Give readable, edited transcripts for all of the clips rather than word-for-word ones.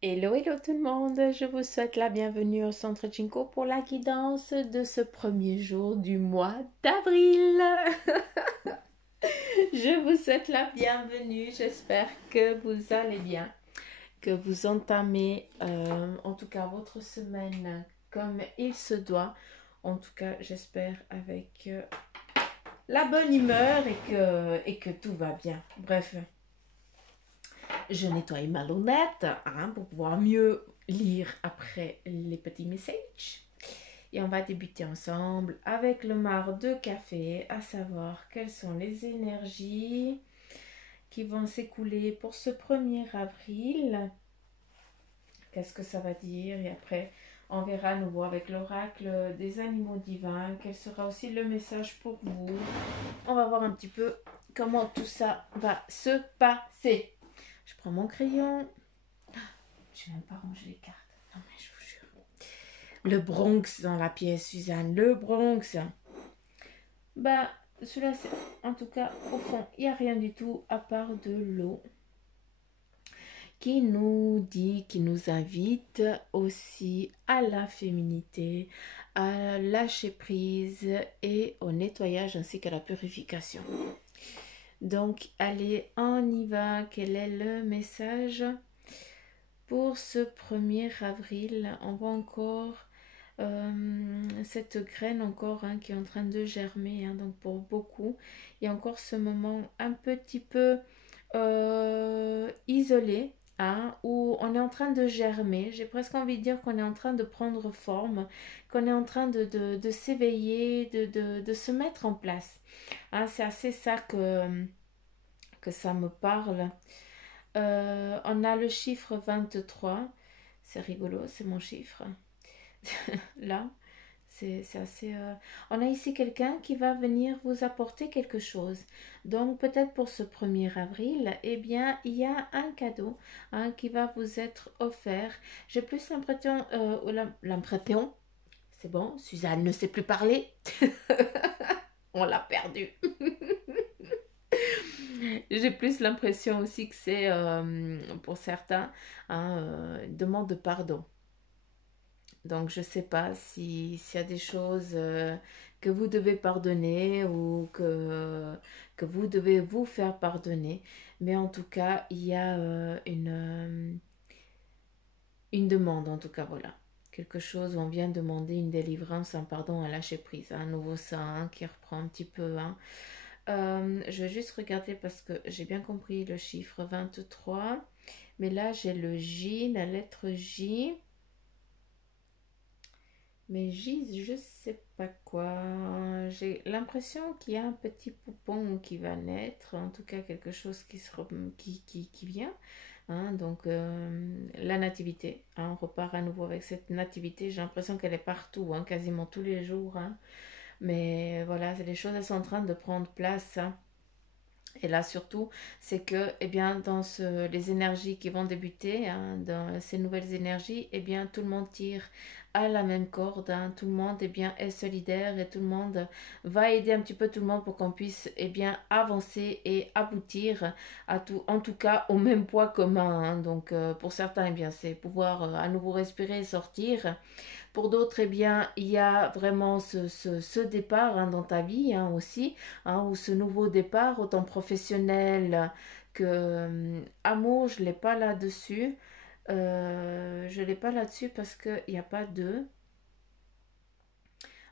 Hello, hello tout le monde, je vous souhaite la bienvenue au Centre Jinko pour la guidance de ce premier jour du mois d'avril. Je vous souhaite la bienvenue, j'espère que vous allez bien, que vous entamez en tout cas votre semaine comme il se doit. En tout cas, j'espère avec la bonne humeur et que tout va bien. Bref, je nettoie ma lunette pour pouvoir mieux lire après les petits messages. Et on va débuter ensemble avec le marc de café, à savoir quelles sont les énergies qui vont s'écouler pour ce 1er avril. Qu'est-ce que ça va dire? Et après, on verra à nouveau avec l'oracle des animaux divins, quel sera aussi le message pour vous. On va voir un petit peu comment tout ça va se passer. Je prends mon crayon. Je n'ai même pas rangé les cartes. Non mais je vous jure. Le Bronx dans la pièce, Suzanne. Le Bronx. Bah, celui-là, c'est... En tout cas, au fond, il n'y a rien du tout à part de l'eau qui nous dit, qui nous invite aussi à la féminité, à lâcher prise et au nettoyage ainsi qu'à la purification. Donc, allez, on y va. Quel est le message pour ce 1er avril? On voit encore cette graine encore qui est en train de germer. Donc, pour beaucoup, il y a encore ce moment un petit peu isolé. Où on est en train de germer. J'ai presque envie de dire qu'on est en train de prendre forme, qu'on est en train de s'éveiller, de se mettre en place. C'est assez ça que ça me parle. On a le chiffre 23. C'est rigolo, c'est mon chiffre. Là, c'est assez... On a ici quelqu'un qui va venir vous apporter quelque chose. Donc, peut-être pour ce 1er avril, eh bien, il y a un cadeau qui va vous être offert. J'ai plus l'impression... l'impression... C'est bon, Suzanne ne sait plus parler. On l'a perdu. J'ai plus l'impression aussi que c'est, pour certains, une demande de pardon. Donc, je ne sais pas s'il y a des choses que vous devez pardonner ou que vous devez vous faire pardonner. Mais en tout cas, il y a une demande, en tout cas, voilà. Quelque chose où on vient demander une délivrance, un pardon, un lâcher prise, un nouveau sein qui reprend un petit peu. Je vais juste regarder parce que j'ai bien compris le chiffre 23. Mais là, j'ai le J, la lettre J. Mais J, je sais pas quoi. J'ai l'impression qu'il y a un petit poupon qui va naître. En tout cas, quelque chose qui vient. Donc, la nativité. On repart à nouveau avec cette nativité. J'ai l'impression qu'elle est partout, quasiment tous les jours. Mais voilà, les choses elles sont en train de prendre place. Et là surtout, c'est que dans les énergies qui vont débuter, dans ces nouvelles énergies, tout le monde tire à la même corde, tout le monde est solidaire et tout le monde va aider un petit peu tout le monde pour qu'on puisse avancer et aboutir à tout, en tout cas au même poids commun. Donc pour certains, c'est pouvoir à nouveau respirer et sortir. Pour d'autres, il y a vraiment ce départ dans ta vie aussi, ou ce nouveau départ, autant professionnel que amour, je ne l'ai pas là-dessus. Je ne l'ai pas là-dessus parce qu'il n'y a pas de...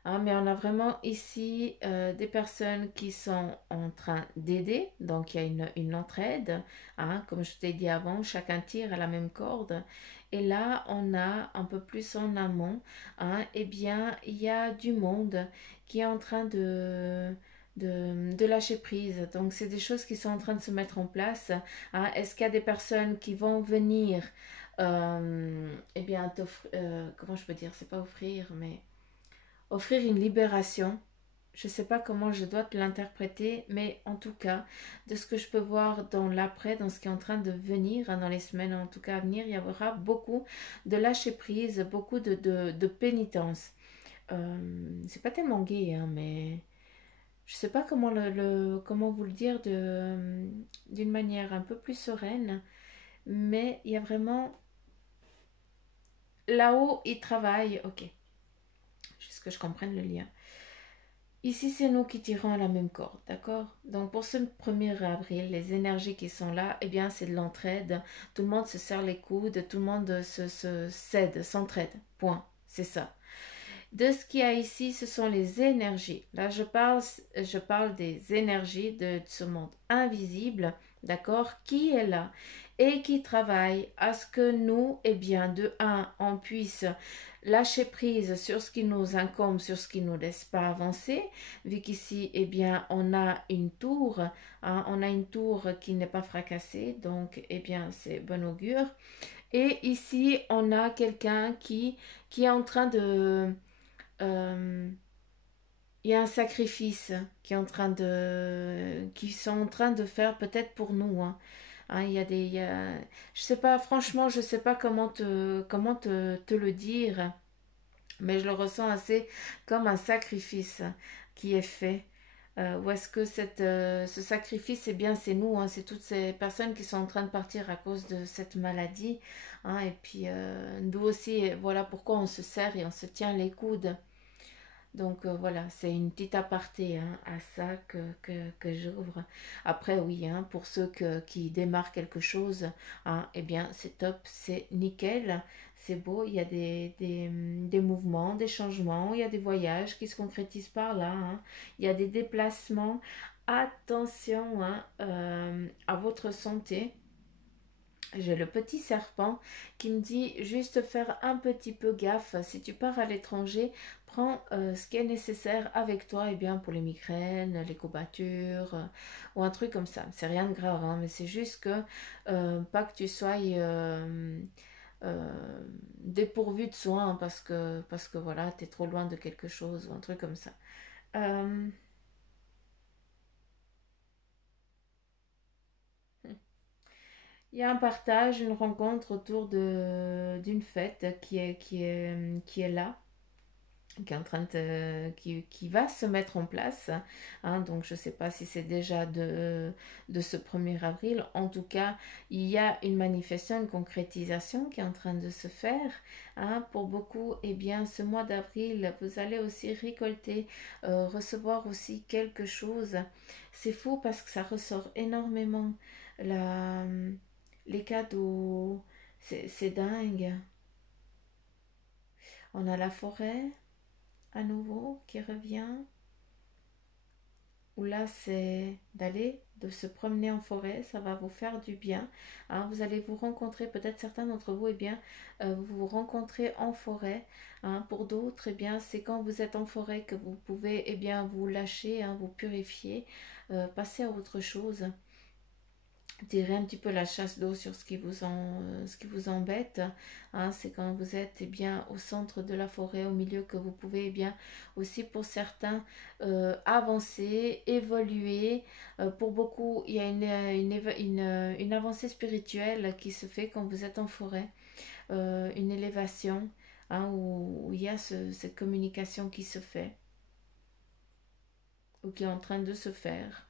mais on a vraiment ici des personnes qui sont en train d'aider, donc il y a une entraide, comme je t'ai dit avant, chacun tire à la même corde. Et là, on a un peu plus en amont, il y a du monde qui est en train de lâcher prise. Donc, c'est des choses qui sont en train de se mettre en place. Est-ce qu'il y a des personnes qui vont venir, comment je peux dire, c'est pas offrir, mais offrir une libération. Je ne sais pas comment je dois te l'interpréter, mais en tout cas, de ce que je peux voir dans l'après, dans ce qui est en train de venir, dans les semaines en tout cas à venir, il y aura beaucoup de lâcher prise, beaucoup de pénitence. C'est pas tellement gai, mais je sais pas comment comment vous le dire d'une manière un peu plus sereine, mais il y a vraiment là-haut, ils travaillent. Ok, juste que je comprenne le lien. Ici, c'est nous qui tirons à la même corde, d'accord? Donc, pour ce 1er avril, les énergies qui sont là, eh bien, c'est de l'entraide. Tout le monde se serre les coudes, tout le monde se cède, s'entraide. Point. C'est ça. De ce qu'il y a ici, ce sont les énergies. Là, je parle des énergies de ce monde invisible, d'accord, qui est là et qui travaille à ce que nous, eh bien, de un, on puisse lâcher prise sur ce qui nous incombe, sur ce qui ne nous laisse pas avancer, vu qu'ici, eh bien, on a une tour, hein, on a une tour qui n'est pas fracassée, donc, eh bien, c'est bon augure. Et ici, on a quelqu'un qui est en train de euh, il y a un sacrifice qui est en train de, qui sont en train de faire peut-être pour nous. Hein. Hein, je sais pas, franchement, je sais pas te le dire, mais je le ressens assez comme un sacrifice qui est fait. Ou est-ce que ce sacrifice, eh bien, c'est nous, hein, c'est toutes ces personnes qui sont en train de partir à cause de cette maladie. Hein, et puis, nous aussi, voilà pourquoi on se serre et on se tient les coudes. Donc voilà, c'est une petite aparté hein, à ça que j'ouvre. Après oui, hein, pour ceux qui démarrent quelque chose, hein, eh bien c'est top, c'est nickel, c'est beau, il y a des mouvements, des changements, il y a des voyages qui se concrétisent par là, hein, il y a des déplacements. Attention hein, à votre santé. J'ai le petit serpent qui me dit juste faire un petit peu gaffe. Si tu pars à l'étranger, prends ce qui est nécessaire avec toi, et bien pour les migraines, les courbatures ou un truc comme ça. C'est rien de grave, hein, mais c'est juste que pas que tu sois dépourvu de soins parce que voilà, tu es trop loin de quelque chose ou un truc comme ça. Euh, Il y a un partage, une rencontre autour d'une fête qui est là, qui est en train qui va se mettre en place. Hein. Donc je ne sais pas si c'est déjà de ce 1er avril. En tout cas, il y a une manifestation, une concrétisation qui est en train de se faire. Hein. Pour beaucoup, eh bien, ce mois d'avril, vous allez aussi récolter, recevoir aussi quelque chose. C'est fou parce que ça ressort énormément. La, les cadeaux, c'est dingue. On a la forêt à nouveau qui revient. Où là, c'est d'aller, de se promener en forêt, ça va vous faire du bien. Hein, vous allez vous rencontrer, peut-être certains d'entre vous, eh bien, vous vous rencontrez en forêt. Hein, pour d'autres, eh bien, c'est quand vous êtes en forêt que vous pouvez, eh bien, vous lâcher, hein, vous purifier, passer à autre chose. Tirer un petit peu la chasse d'eau sur ce qui vous embête. Hein, c'est quand vous êtes eh bien, au centre de la forêt, au milieu, que vous pouvez eh bien, aussi pour certains avancer, évoluer. Pour beaucoup, il y a une avancée spirituelle qui se fait quand vous êtes en forêt, une élévation hein, où il y a cette communication qui se fait ou qui est en train de se faire.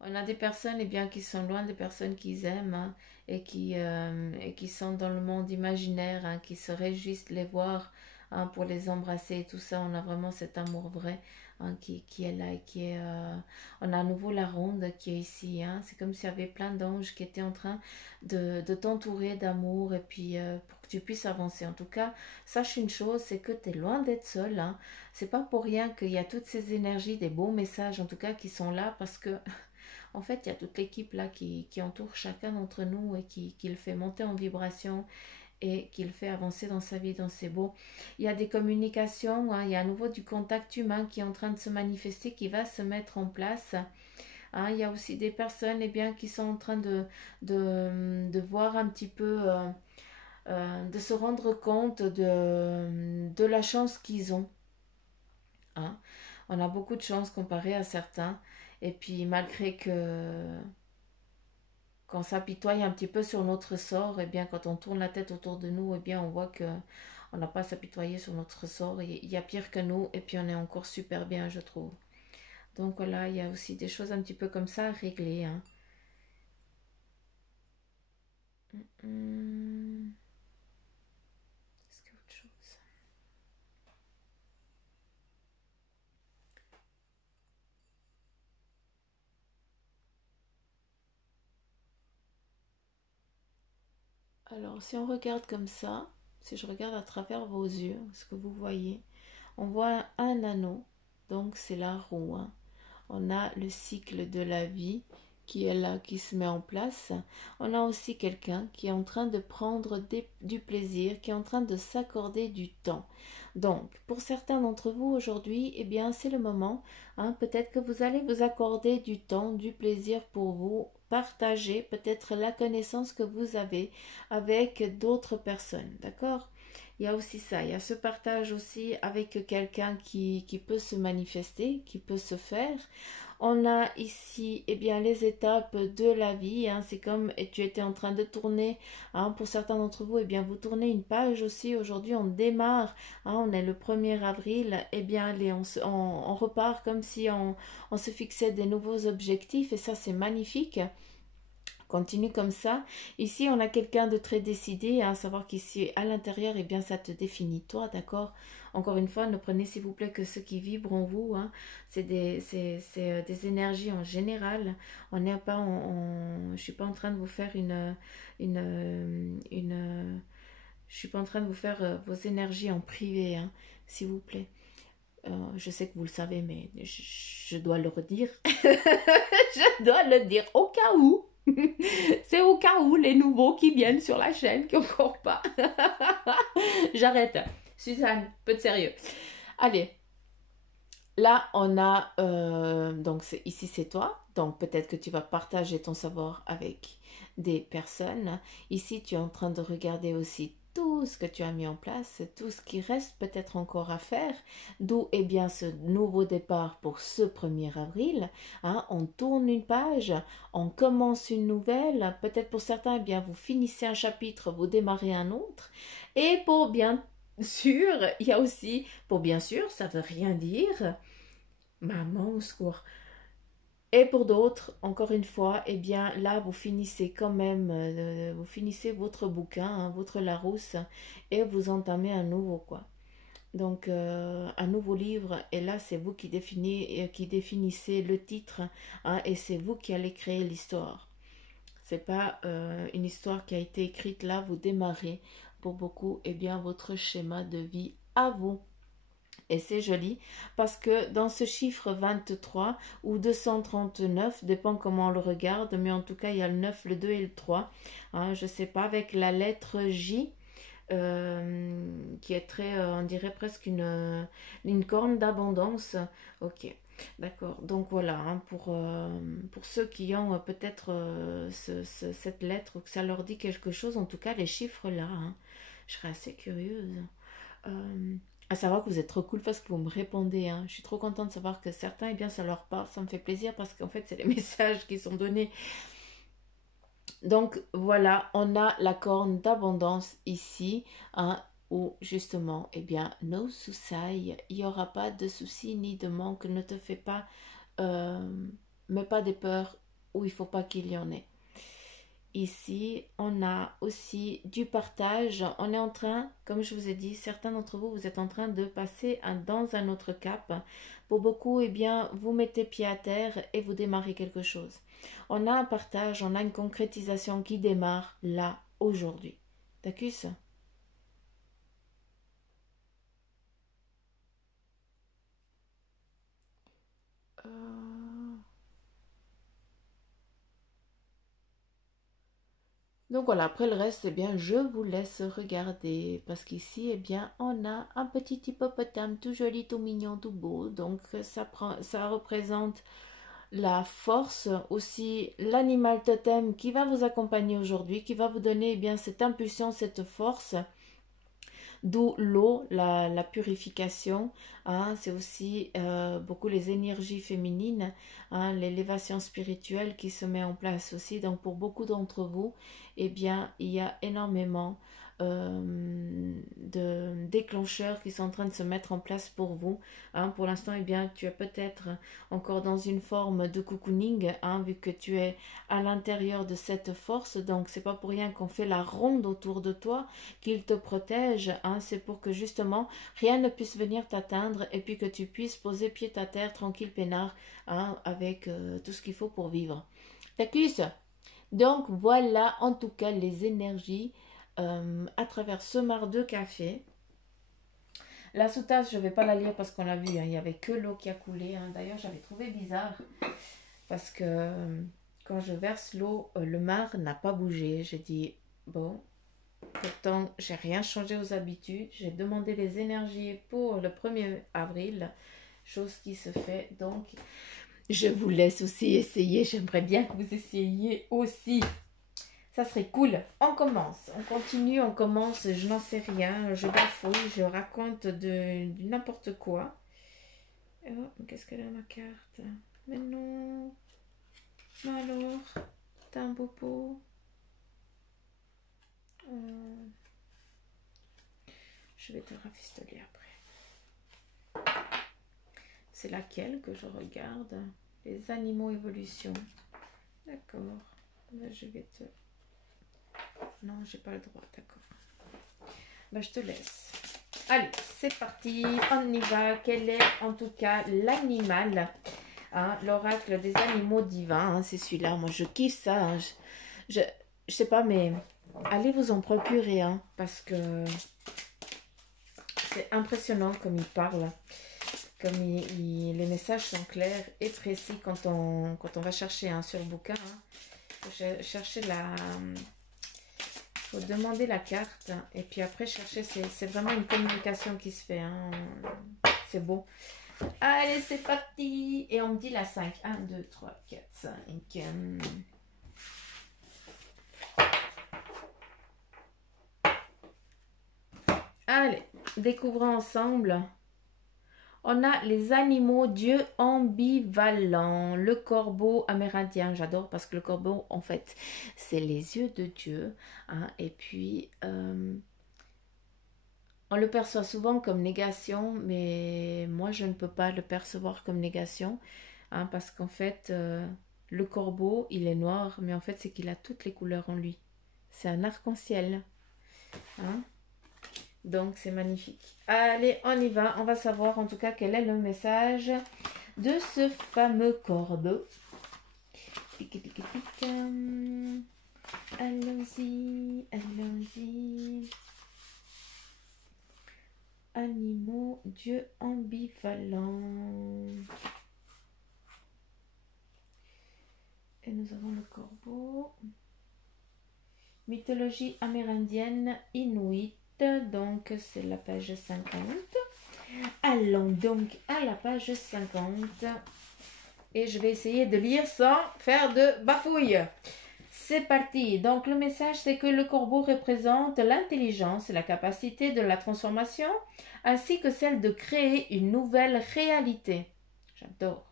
On a des personnes eh bien, qui sont loin des personnes qu'ils aiment hein, et qui sont dans le monde imaginaire, hein, qui se réjouissent de les voir hein, pour les embrasser et tout ça. On a vraiment cet amour vrai hein, qui est là et qui est... On a à nouveau la ronde qui est ici. Hein. C'est comme s'il y avait plein d'anges qui étaient en train de t'entourer d'amour et puis pour que tu puisses avancer. En tout cas, sache une chose, c'est que tu es loin d'être seul. Hein. C'est pas pour rien qu'il y a toutes ces énergies, des beaux messages en tout cas qui sont là parce que en fait, il y a toute l'équipe là qui entoure chacun d'entre nous et qui le fait monter en vibration et qui le fait avancer dans sa vie, dans ses beaux. Il y a des communications, hein, il y a à nouveau du contact humain qui est en train de se manifester, qui va se mettre en place. Hein, il y a aussi des personnes eh bien, qui sont en train de voir un petit peu, de se rendre compte de la chance qu'ils ont. Hein. On a beaucoup de chance comparé à certains. Et puis malgré que quand on s'apitoie un petit peu sur notre sort, et bien quand on tourne la tête autour de nous, et bien on voit que on n'a pas à s'apitoyer sur notre sort. Il y a pire que nous, et puis on est encore super bien, je trouve. Donc voilà, il y a aussi des choses un petit peu comme ça à régler. Hein. Est-ce qu'il y a autre chose? Alors, si on regarde comme ça, si je regarde à travers vos yeux, ce que vous voyez, on voit un anneau, donc c'est la roue. Hein. On a le cycle de la vie qui est là, qui se met en place. On a aussi quelqu'un qui est en train de prendre du plaisir, qui est en train de s'accorder du temps. Donc, pour certains d'entre vous aujourd'hui, eh bien, c'est le moment. Hein, peut-être que vous allez vous accorder du temps, du plaisir pour vous partager peut-être la connaissance que vous avez avec d'autres personnes. D'accord? Il y a aussi ça, il y a ce partage aussi avec quelqu'un qui peut se manifester, qui peut se faire. On a ici eh bien, les étapes de la vie. Hein. C'est comme tu étais en train de tourner. Hein. Pour certains d'entre vous, eh bien, vous tournez une page aussi. Aujourd'hui, on démarre. Hein. On est le 1er avril. Eh bien, allez, on repart comme si on se fixait des nouveaux objectifs. Et ça, c'est magnifique. Continue comme ça. Ici, on a quelqu'un de très décidé, à savoir qu'ici, à l'intérieur, eh bien, ça te définit toi, d'accord? Encore une fois, ne prenez s'il vous plaît que ce qui vibre en vous. Hein. C'est des énergies en général. On n'est pas, je suis pas en train de vous faire je suis pas en train de vous faire vos énergies en privé, hein, s'il vous plaît. Je sais que vous le savez, mais je dois le redire. Je dois le dire au cas où. C'est au cas où les nouveaux qui viennent sur la chaîne, qui encore pas. J'arrête. Suzanne, peu de sérieux. Allez. Là, on a... donc, ici, c'est toi. Donc, peut-être que tu vas partager ton savoir avec des personnes. Ici, tu es en train de regarder aussi tout ce que tu as mis en place, tout ce qui reste peut-être encore à faire, d'où est bien ce nouveau départ pour ce 1er avril. Hein, on tourne une page, on commence une nouvelle, peut-être pour certains, eh bien, vous finissez un chapitre, vous démarrez un autre, et pour bien sûr, il y a aussi, pour bien sûr, ça veut rien dire, maman au secours. Et pour d'autres, encore une fois, eh bien là, vous finissez quand même, vous finissez votre bouquin, hein, votre Larousse, et vous entamez un nouveau, quoi. Donc, un nouveau livre, et là, c'est vous qui définissez le titre, hein, et c'est vous qui allez créer l'histoire. C'est pas une histoire qui a été écrite là, vous démarrez pour beaucoup, eh bien, votre schéma de vie à vous. Et c'est joli parce que dans ce chiffre 23 ou 239, dépend comment on le regarde, mais en tout cas il y a le 9, le 2 et le 3. Hein, je ne sais pas, avec la lettre J, qui est très, on dirait presque une corne d'abondance. Ok, d'accord. Donc voilà, hein, pour ceux qui ont peut-être cette lettre ou que ça leur dit quelque chose, en tout cas les chiffres là, hein, je serais assez curieuse. À savoir que vous êtes trop cool parce que vous me répondez. Hein. Je suis trop contente de savoir que certains, eh bien, ça leur parle. Ça me fait plaisir parce qu'en fait, c'est les messages qui sont donnés. Donc, voilà, on a la corne d'abondance ici, hein, où justement, eh bien, no soucis, il n'y aura pas de soucis ni de manque. Ne te fais pas, mets pas des peurs où il ne faut pas qu'il y en ait. Ici, on a aussi du partage. On est en train, comme je vous ai dit, certains d'entre vous, vous êtes en train de passer dans un autre cap. Pour beaucoup, eh bien, vous mettez pied à terre et vous démarrez quelque chose. On a un partage, on a une concrétisation qui démarre là, aujourd'hui. D'accord? Donc voilà, après le reste, eh bien, je vous laisse regarder parce qu'ici, eh bien, on a un petit hippopotame tout joli, tout mignon, tout beau. Donc ça représente la force, aussi l'animal totem qui va vous accompagner aujourd'hui, qui va vous donner eh bien cette impulsion, cette force. D'où l'eau, la purification, hein, c'est aussi beaucoup les énergies féminines, hein, l'élévation spirituelle qui se met en place aussi. Donc pour beaucoup d'entre vous, eh bien, il y a énormément de déclencheurs qui sont en train de se mettre en place pour vous. Hein. Pour l'instant, eh bien, tu es peut-être encore dans une forme de cocooning, hein, vu que tu es à l'intérieur de cette force. Donc, c'est pas pour rien qu'on fait la ronde autour de toi, qu'il te protège. Hein. C'est pour que justement rien ne puisse venir t'atteindre et puis que tu puisses poser pied à terre tranquille peinard, hein, avec tout ce qu'il faut pour vivre. T'accuses. Donc voilà en tout cas les énergies à travers ce marc de café. La sous-tasse, je ne vais pas la lire parce qu'on l'a vu, hein, il n'y avait que l'eau qui a coulé. Hein. D'ailleurs, j'avais trouvé bizarre parce que quand je verse l'eau, le marc n'a pas bougé. J'ai dit, bon, pourtant, j'ai rien changé aux habitudes. J'ai demandé les énergies pour le 1er avril, chose qui se fait. Donc, je vous laisse aussi essayer. J'aimerais bien que vous essayiez aussi. Ça serait cool. On commence. On continue, on commence. Je n'en sais rien. Je bafouille. Je raconte de n'importe quoi. Oh, qu'est-ce qu'elle a ma carte? Mais non. Alors, t'as un bobo. Je vais te rafistoler après. C'est laquelle que je regarde? Les animaux évolution. D'accord. Là, je vais te... Non, j'ai pas le droit, d'accord. Ben, je te laisse. Allez, c'est parti, on y va. Quel est en tout cas l'animal, hein, l'oracle des animaux divins, hein, c'est celui-là. Moi, je kiffe ça. Hein. Je sais pas, mais allez vous en procurer, hein, parce que c'est impressionnant comme il parle. Comme les messages sont clairs et précis quand on va chercher un sur bouquin. Hein. Faut chercher la... faut demander la carte et puis après chercher. C'est vraiment une communication qui se fait. Hein. C'est beau. Allez, c'est parti. Et on me dit la 5. 1, 2, 3, 4, 5. Allez, découvrons ensemble. On a les animaux dieux ambivalents, le corbeau amérindien, j'adore parce que le corbeau, en fait, c'est les yeux de Dieu. Hein, et puis, on le perçoit souvent comme négation, mais moi, je ne peux pas le percevoir comme négation, hein, parce qu'en fait, le corbeau, il est noir, mais en fait, c'est qu'il a toutes les couleurs en lui. C'est un arc-en-ciel. Hein. Donc, c'est magnifique. Allez, on y va. On va savoir en tout cas quel est le message de ce fameux corbeau. Pique, pique, pique. Allons-y, allons-y. Animaux, dieux ambivalents. Et nous avons le corbeau. Mythologie amérindienne inuite. Donc, c'est la page 50. Allons donc à la page 50. Et je vais essayer de lire sans faire de bafouille. C'est parti. Donc, le message, c'est que le corbeau représente l'intelligence, la capacité de la transformation, ainsi que celle de créer une nouvelle réalité. J'adore.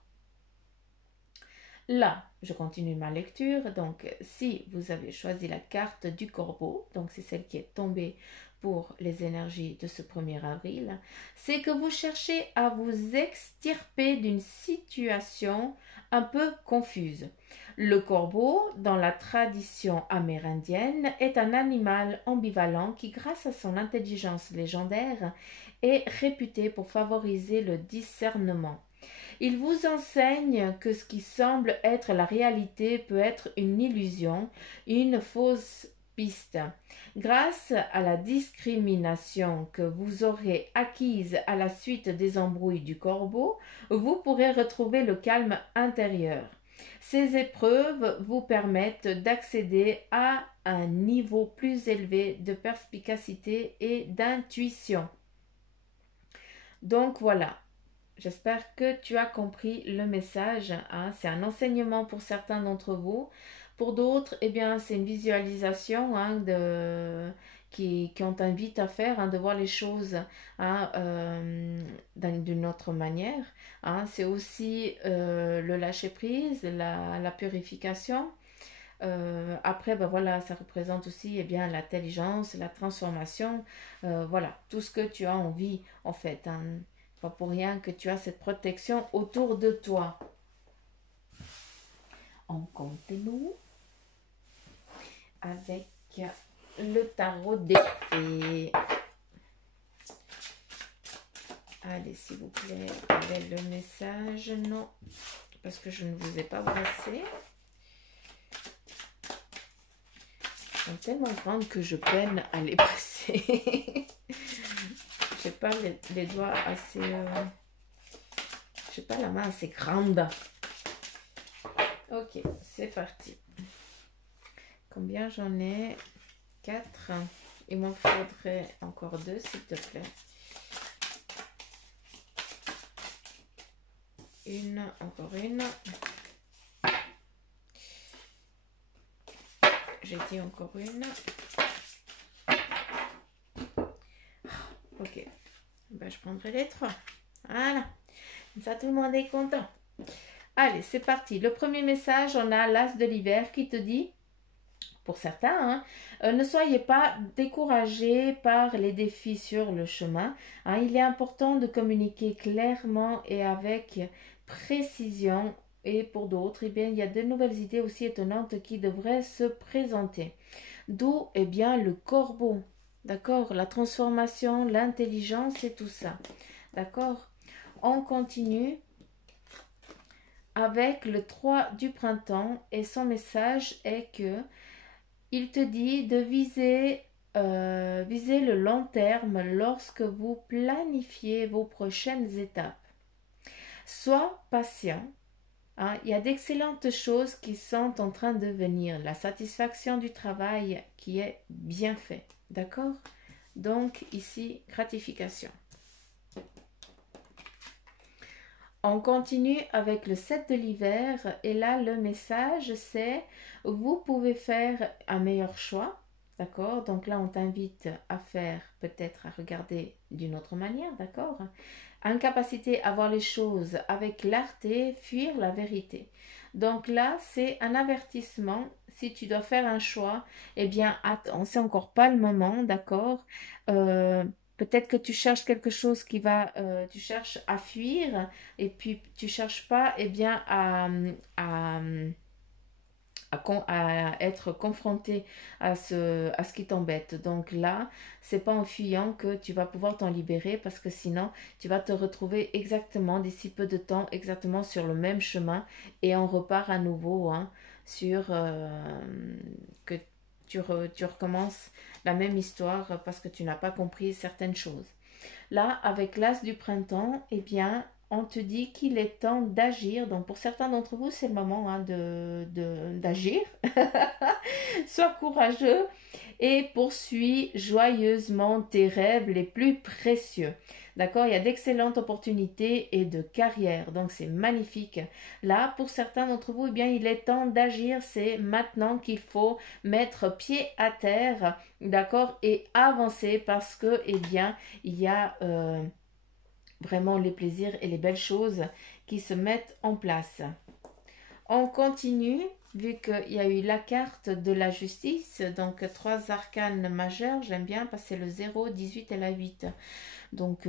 Là, je continue ma lecture. Donc, si vous avez choisi la carte du corbeau, donc c'est celle qui est tombée pour les énergies de ce 1er avril, c'est que vous cherchez à vous extirper d'une situation un peu confuse. Le corbeau, dans la tradition amérindienne, est un animal ambivalent qui, grâce à son intelligence légendaire, est réputé pour favoriser le discernement. Il vous enseigne que ce qui semble être la réalité peut être une illusion, une fausse piste. Grâce à la discrimination que vous aurez acquise à la suite des embrouilles du corbeau, vous pourrez retrouver le calme intérieur. Ces épreuves vous permettent d'accéder à un niveau plus élevé de perspicacité et d'intuition. Donc voilà. J'espère que tu as compris le message. Hein. C'est un enseignement pour certains d'entre vous. Pour d'autres, eh bien, c'est une visualisation, hein, qu'on t'invite à faire, hein, de voir les choses, hein, d'une autre manière. Hein. C'est aussi le lâcher-prise, la purification. Après, ben voilà, ça représente aussi eh bien l'intelligence, la transformation, voilà, tout ce que tu as envie en fait. Hein. Pas pour rien que tu as cette protection autour de toi. On continue avec le tarot des fées. Allez, s'il vous plaît, avec le message. Non, parce que je ne vous ai pas brassé. Elles sont tellement grandes que je peine à les brasser. J'ai pas les doigts assez... j'ai pas la main assez grande. Ok, c'est parti. Combien j'en ai? 4. Il m'en faudrait encore 2, s'il te plaît. Une, encore une. J'ai dit encore une. Ok. Ben, je prendrai les 3. Voilà. Comme ça, tout le monde est content. Allez, c'est parti. Le premier message, on a l'As de l'hiver qui te dit, pour certains, hein, ne soyez pas découragés par les défis sur le chemin. Hein, il est important de communiquer clairement et avec précision. Et pour d'autres, eh bien, il y a de nouvelles idées aussi étonnantes qui devraient se présenter. D'où, eh bien, le corbeau. D'accord? La transformation, l'intelligence et tout ça. D'accord? On continue avec le 3 du printemps et son message est que il te dit de viser le long terme lorsque vous planifiez vos prochaines étapes. Sois patient. Hein, il y a d'excellentes choses qui sont en train de venir. La satisfaction du travail qui est bien fait. D'accord? Donc ici, gratification. On continue avec le 7 de l'hiver et là le message c'est vous pouvez faire un meilleur choix, d'accord? Donc là on t'invite à faire peut-être à regarder d'une autre manière, d'accord? Incapacité à voir les choses avec clarté, fuir la vérité. Donc là c'est un avertissement, si tu dois faire un choix, eh bien attends, c'est encore pas le moment, d'accord? Peut-être que tu cherches quelque chose qui va, tu cherches à fuir et puis tu cherches pas eh bien à, à être confronté à ce qui t'embête. Donc là, c'est pas en fuyant que tu vas pouvoir t'en libérer parce que sinon tu vas te retrouver exactement d'ici peu de temps exactement sur le même chemin et on repart à nouveau hein, sur que tu recommences la même histoire parce que tu n'as pas compris certaines choses. Là, avec l'as du printemps, eh bien, on te dit qu'il est temps d'agir. Donc, pour certains d'entre vous, c'est le moment hein, d'agir. Sois courageux et poursuis joyeusement tes rêves les plus précieux. D'accord? Il y a d'excellentes opportunités et de carrière. Donc, c'est magnifique. Là, pour certains d'entre vous, eh bien, il est temps d'agir. C'est maintenant qu'il faut mettre pied à terre. D'accord? Et avancer parce que, eh bien, il y a vraiment les plaisirs et les belles choses qui se mettent en place. On continue, vu qu'il y a eu la carte de la justice, donc 3 arcanes majeurs, j'aime bien parce que c'est le 0, 18 et la 8. Donc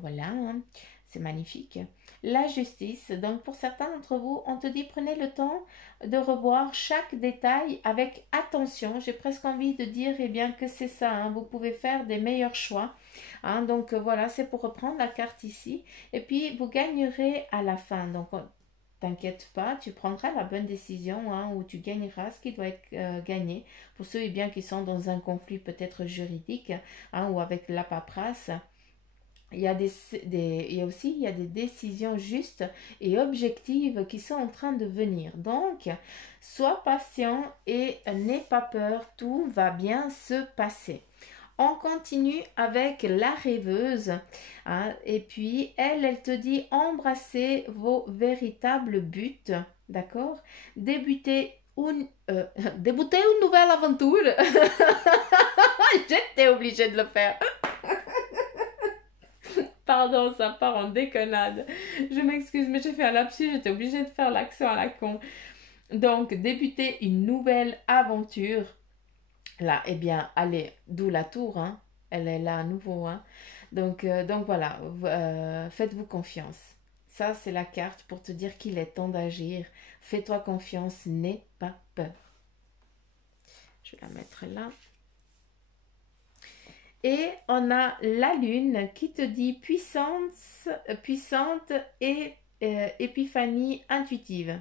voilà, hein, c'est magnifique. La justice, donc pour certains d'entre vous, on te dit prenez le temps de revoir chaque détail avec attention. J'ai presque envie de dire eh bien, que c'est ça, hein, vous pouvez faire des meilleurs choix. Hein, donc voilà, c'est pour reprendre la carte ici. Et puis vous gagnerez à la fin. Donc t'inquiète pas, tu prendras la bonne décision hein, où tu gagneras ce qui doit être gagné. Pour ceux eh bien, qui sont dans un conflit peut-être juridique hein, ou avec la paperasse. Il y a il y a des décisions justes et objectives qui sont en train de venir. Donc, sois patient et n'aie pas peur, tout va bien se passer. On continue avec la rêveuse. Hein, et puis, elle te dit embrassez vos véritables buts. D'accord? Débuter une nouvelle aventure. J'étais obligée de le faire. Pardon, ça part en déconnade. Je m'excuse, mais j'ai fait un lapsus, j'étais obligée de faire l'accent à la con. Donc, débuter une nouvelle aventure. Là, eh bien, allez, d'où la tour, hein. Elle est là à nouveau, hein. Donc voilà, faites-vous confiance. Ça, c'est la carte pour te dire qu'il est temps d'agir. Fais-toi confiance, n'aie pas peur. Je vais la mettre là. Et on a la lune qui te dit puissante et épiphanie intuitive.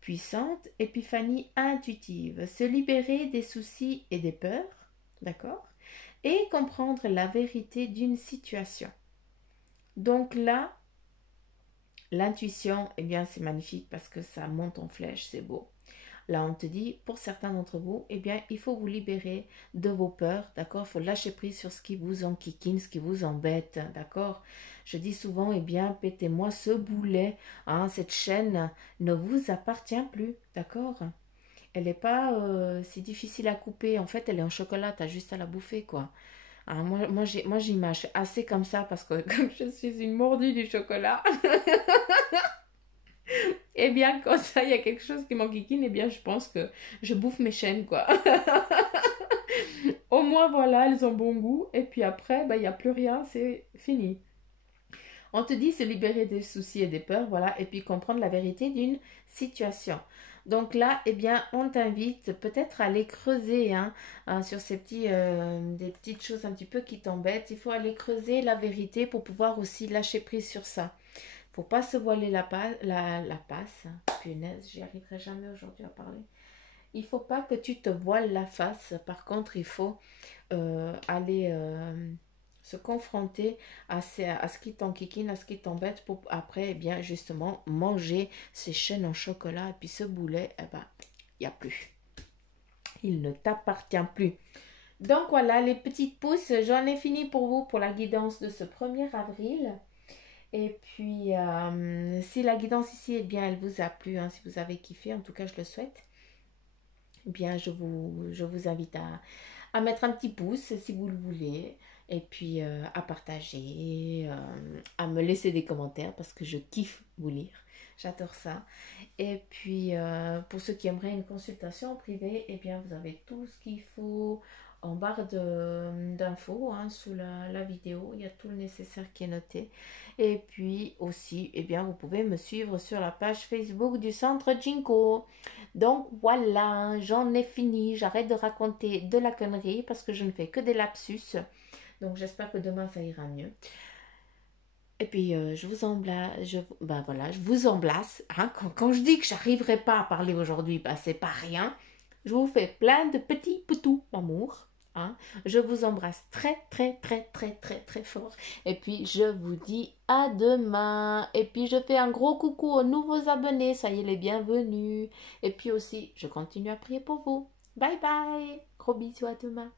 Puissante, épiphanie intuitive. Se libérer des soucis et des peurs, d'accord? Et comprendre la vérité d'une situation. Donc là, l'intuition, eh bien, c'est magnifique parce que ça monte en flèche, c'est beau. Là, on te dit, pour certains d'entre vous, eh bien, il faut vous libérer de vos peurs, d'accord? Il faut lâcher prise sur ce qui vous enquiquine, ce qui vous embête, d'accord? Je dis souvent, eh bien, pétez-moi ce boulet, hein, cette chaîne ne vous appartient plus, d'accord? Elle n'est pas si difficile à couper, en fait, elle est en chocolat, tu as juste à la bouffer, quoi. Hein, moi j'image assez comme ça parce que comme je suis une mordue du chocolat, eh bien, quand ça, il y a quelque chose qui m'enquiquine, eh bien, je pense que je bouffe mes chaînes, quoi. Au moins, voilà, elles ont bon goût. Et puis après, bah, il n'y a plus rien, c'est fini. On te dit se libérer des soucis et des peurs, voilà, et puis comprendre la vérité d'une situation. Donc là, eh bien, on t'invite peut-être à aller creuser sur ces des petites choses un petit peu qui t'embêtent. Il faut aller creuser la vérité pour pouvoir aussi lâcher prise sur ça. Faut pas se voiler la passe. Punaise, j'y arriverai jamais aujourd'hui à parler. Il faut pas que tu te voiles la face. Par contre, il faut aller se confronter à ce qui t'enquiquine, à ce qui t'embête pour après, eh bien, justement, manger ces chaînes en chocolat et puis ce boulet, eh ben, il n'y a plus. Il ne t'appartient plus. Donc voilà, les petites pousses, j'en ai fini pour vous pour la guidance de ce 1er avril. Et puis, si la guidance ici, eh bien, elle vous a plu, hein, si vous avez kiffé, en tout cas, je le souhaite, eh bien, je vous invite à mettre un petit pouce si vous le voulez, et puis à partager, à me laisser des commentaires parce que je kiffe vous lire. J'adore ça. Et puis, pour ceux qui aimeraient une consultation en privé, eh bien, vous avez tout ce qu'il faut en barre d'infos, hein, sous la vidéo. Il y a tout le nécessaire qui est noté. Et puis aussi, eh bien, vous pouvez me suivre sur la page Facebook du Centre Jinko. Donc voilà, j'en ai fini. J'arrête de raconter de la connerie parce que je ne fais que des lapsus. Donc j'espère que demain ça ira mieux. Et puis je vous emblasse, ben voilà, je vous emblasse. Hein, quand je dis que j'arriverai pas à parler aujourd'hui, ben c'est pas rien. Je vous fais plein de petits poutous d'amour. Hein. Je vous embrasse très très très très très très fort. Et puis je vous dis à demain. Et puis je fais un gros coucou aux nouveaux abonnés. Ça y est, les bienvenus. Et puis aussi, je continue à prier pour vous. Bye bye. Gros bisous à demain.